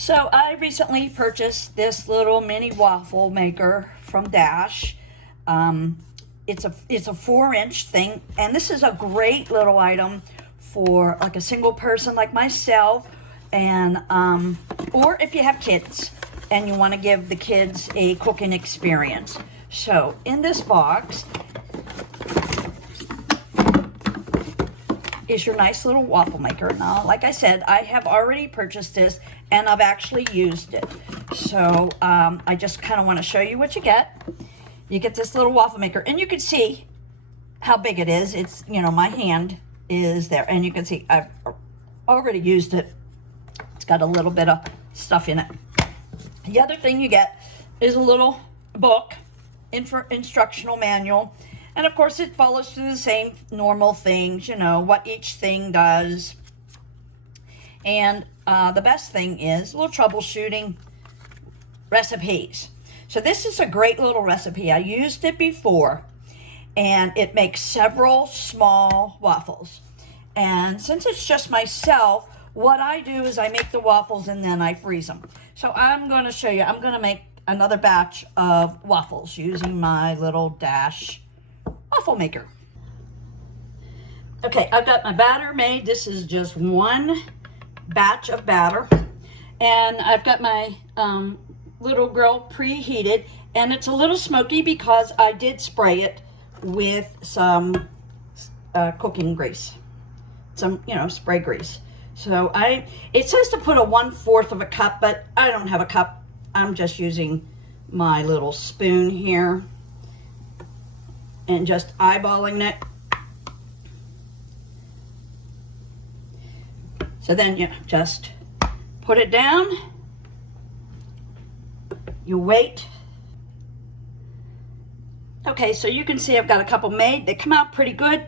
So I recently purchased this little mini waffle maker from Dash. It's a 4-inch thing, and this is a great little item for like a single person like myself, and or if you have kids and you want to give the kids a cooking experience. So in this box is your nice little waffle maker. Now, like I said, I have already purchased this and I've actually used it. So I just kind of want to show you what you get. You get this little waffle maker, and you can see how big it is. It's, you know, my hand is there, and you can see I've already used it. It's got a little bit of stuff in it. The other thing you get is a little book, instructional manual. And of course, it follows through the same normal things, you know, what each thing does. And the best thing is a little troubleshooting recipes. So this is a great little recipe. I used it before, and it makes several small waffles. And since it's just myself, what I do is I make the waffles and then I freeze them. So I'm going to show you, I'm going to make another batch of waffles using my little Dash waffle maker. Okay, I've got my batter made. This is just one batch of batter, and I've got my little grill preheated, and it's a little smoky because I did spray it with some cooking grease, some, you know, spray grease. So it says to put a 1/4 of a cup, but I don't have a cup. I'm just using my little spoon here and just eyeballing it. So then you just put it down, you wait. Okay, so you can see I've got a couple made. They come out pretty good.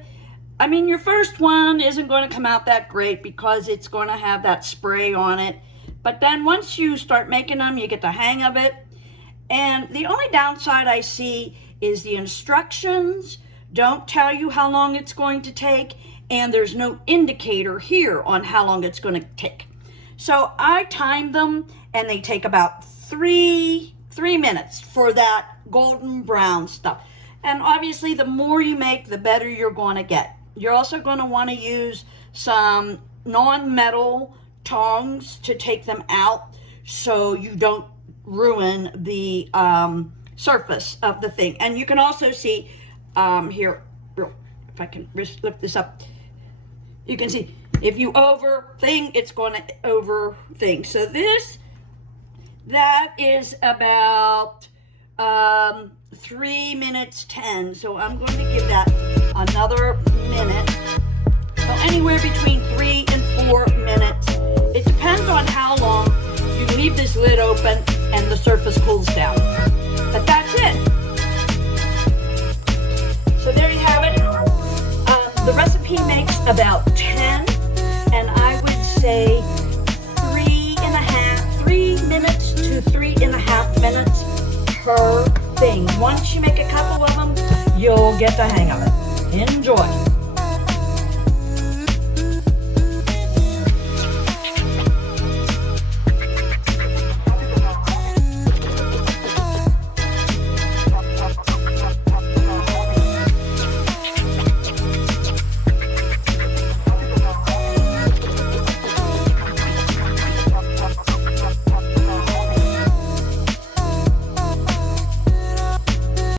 I mean, your first one isn't going to come out that great because it's going to have that spray on it. But then once you start making them, you get the hang of it. And the only downside I see is the instructions don't tell you how long it's going to take, and there's no indicator here on how long it's going to take. So I timed them, and they take about three minutes for that golden brown stuff. And obviously, the more you make, the better you're going to get. You're also going to want to use some non-metal tongs to take them out so you don't ruin the surface of the thing. And you can also see here, if I can lift this up, you can see if you overthink, it's going to overthink. So that is about 3 minutes 10. So I'm going to give that another minute. So anywhere between 3 and 4 minutes. It depends on how long you leave this lid open and the surface cools down. But that's it. So there you have it. The recipe makes about 10, and I would say 3 minutes to 3.5 minutes per thing. Once you make a couple of them, you'll get the hang of it. Enjoy.